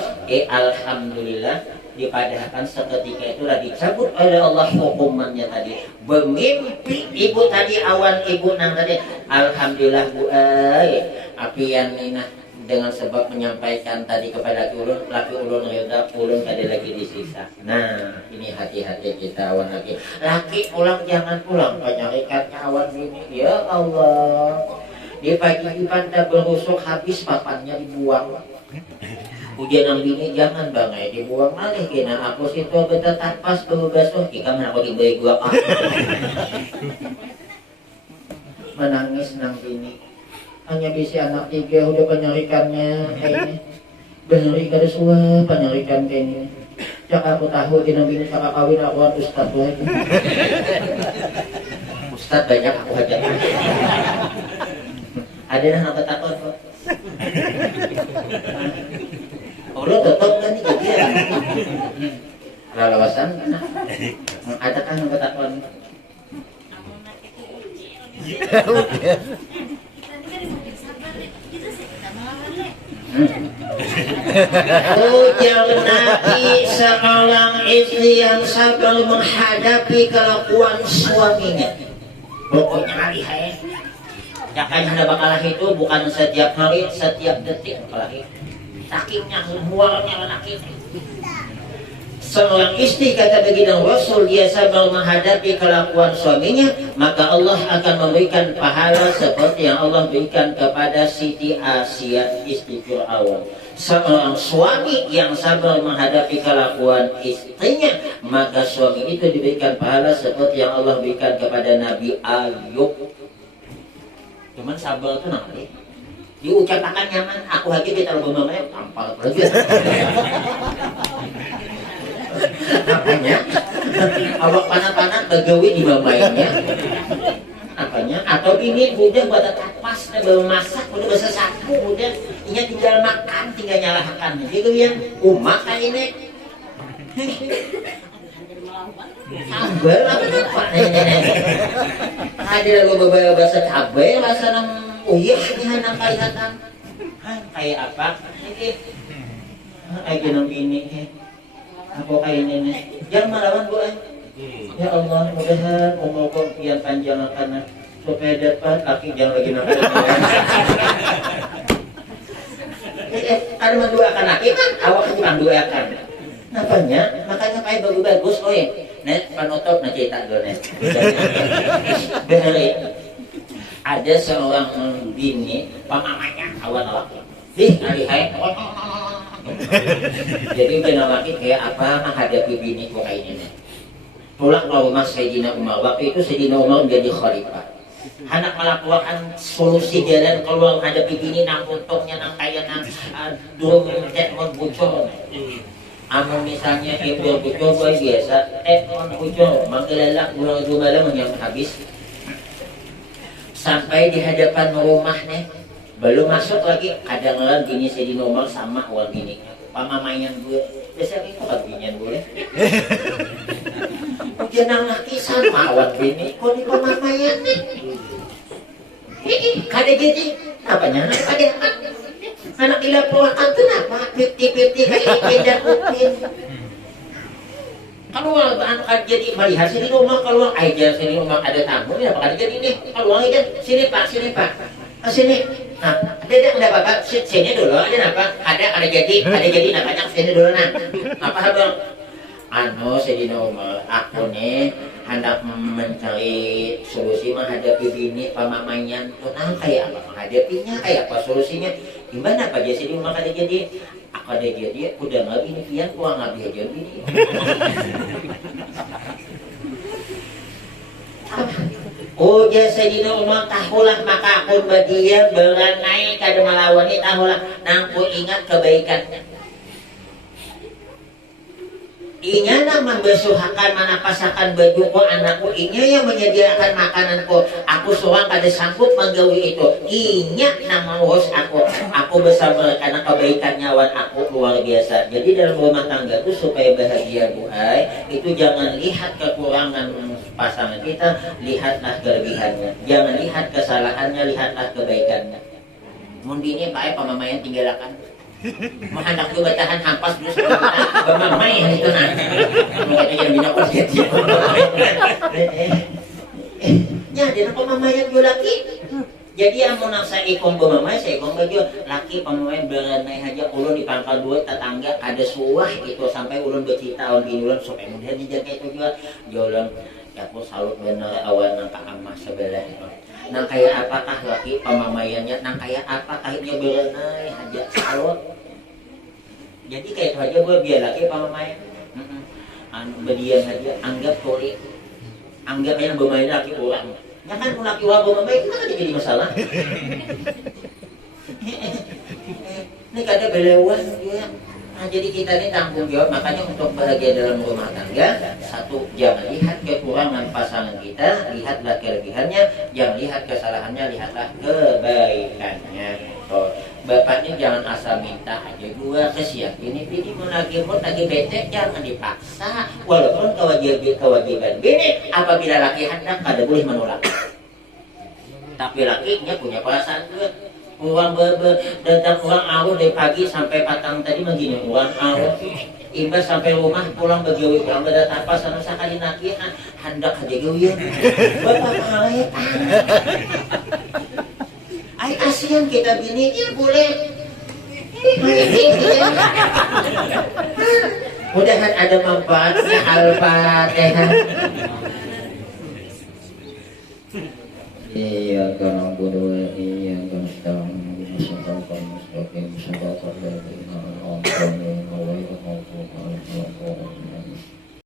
alhamdulillah dipadahkan seketika itu dicabut oleh Allah hukumannya tadi. Bermimpi ibu tadi awan ibu nang tadi. Alhamdulillah Bu apian nina dengan sebab menyampaikan tadi kepada laki ulun reda ulun tadi lagi disiksa. Nah, ini hati-hati kita awan laki pulang jangan pulang penyarikannya awan ini. Ya Allah. Di pagi pada berusuk habis papannya dibuang. Ujian yang bini jangan bangai dibuang malih kena aku situ betetat pas basuh jika mana aku diberi gua menangis nang bini hanya bisa anak 3 udah penyarikannya kayak ini benerin kada suah penyarikan kayak ini cak aku tahu kena bini cak kawin aku ustad lagi ustad banyak aku hajar ada yang takut kok Allah tetap kan itu dia lalawasan ada kan yang ketakuan Ujang Nabi seorang istri yang sabar menghadapi kelakuan suaminya. Pokoknya lihai. Jangan hendak bakalah itu bukan setiap hari, setiap detik apalagi. Sakitnya, mualnya laki. Seorang istri kata baginda Rasul dia sabar menghadapi kelakuan suaminya, maka Allah akan memberikan pahala seperti yang Allah berikan kepada Siti Asia istri Fir'aun. Seorang suami yang sabar menghadapi kelakuan istrinya, maka suami itu diberikan pahala seperti yang Allah berikan kepada Nabi Ayub. Cuman sabar itu nanti diucapkan nyaman, aku lagi kita lebih mamanya tampal lagi. Apanya? Awak panah-panah begawi di mamainya. Apanya? Atau ini udah buat tapas, udah baru masak, udah bahasa sapu, udah ini tinggal makan, tinggal nyalakan. Gitu yang umak kayak ini. Cabai lah Pak nenek. Ada lagu beberapa bahasa cabai bahasa nang uyah nih nang kelihatan. Kayak apa? Ini kayak nang ini. Aku kayak nenek. Jangan malawan Bu. Ya Allah, mudah-mudahan umurku kian panjang karena supaya dapat laki jangan lagi nang. Ada mendoakan laki kan? Awak kan doakan. Apanya? Makanya kayak bagus-bagus, Nek penutup na cerita dulu Nek. Ada seorang bini pamamanya awan laki. Alihai. Jadi bina laki kayak apa menghadapi bini kok kayak ini. Pulang ke rumah Sayyidina Umar. Waktu itu Sayyidina Umar menjadi khalifah. Anak melakukan solusi jalan keluar hadapi bini nang untungnya nang kaya nang durung cek mon bocor. Amun misalnya ibu bocor boy biasa, mon bocor manggelalak bulan itu malam yang habis. Sampai di hadapan rumah nih, belum masuk lagi kadang-kadang gini saya di nomor sama awal gini. Pamamayan gue, biasa itu kan binian gue. Ujian nang laki sama awal gini, kok di pamamayan nih. Kada jadi apanya ada anak ilah puakan tuh apa 50-50 kayak pindah kupin kalau anak jadi melihat sini rumah kalau aja sini rumah ada tamu ya apa jadi nih kalau aja sini pak sini nah ada bapak sini dulu ada apa ada jadi namanya sini dulu nah apa bang sedina umur aku nih hendak mencari solusi menghadapi bini pamamayan tuh nah kayak apa menghadapinya kayak apa solusinya gimana Pak Jasi di rumah kada jadi aku ada jadi udah nggak bini pian gua nggak bisa jadi bini oh jasa di rumah tahulah maka aku badia beranai kada melawani tahulah nangku ingat kebaikannya inya nak membesuhakan mana pasakan bajuku anakku inya yang menyediakan makananku aku seorang kada sanggup menggawi itu inya nama host aku bersama karena kebaikan nyawan aku luar biasa jadi dalam rumah tangga itu supaya bahagia buhay itu jangan lihat kekurangan pasangan kita lihatlah kelebihannya jangan lihat kesalahannya lihatlah kebaikannya mundi ini pak pamamayan tinggalkan mahandak juga tahan hampas dulu bermamai itu nah makanya jadi binakol jadi ya dia pamamayan juga laki jadi amun saya ikon bermamai saya ikon baju laki pamamayan beranai aja ulun di pangkal dua tetangga ada suah itu sampai ulun bercita on gini ulun supaya mudah dijaga itu juga jualan ya aku salut bener awan nangka amah sebelah nang kayak apakah laki pamamayannya nang kayak apakah dia beranai aja salut jadi kayak itu aja gue biar laki pamamayan berdiam aja anggap toli anggap yang bermain laki orang ya kan kalau laki orang bermain itu kan jadi masalah ini kada belewan juga nah jadi kita ini tanggung jawab makanya untuk bahagia dalam rumah tangga satu jangan lihat kekurangan pasangan kita lihatlah kelebihannya jangan lihat kesalahannya lihatlah kebaikannya bapaknya jangan asal minta aja gua kesiap ini mau lagi bete jangan dipaksa walaupun kewajiban bini apabila laki hendak kada boleh menolak tapi lakinya punya perasaan juga uang datang uang awal dari pagi sampai patang tadi begini uang awal imbas sampai rumah pulang begawi pulang beda apa sama sekali laki hendak aja gawian bapak pengawetan ay kasihan kita bini ya boleh mudahan ada manfaatnya Al-Fatihah iya kan bodoh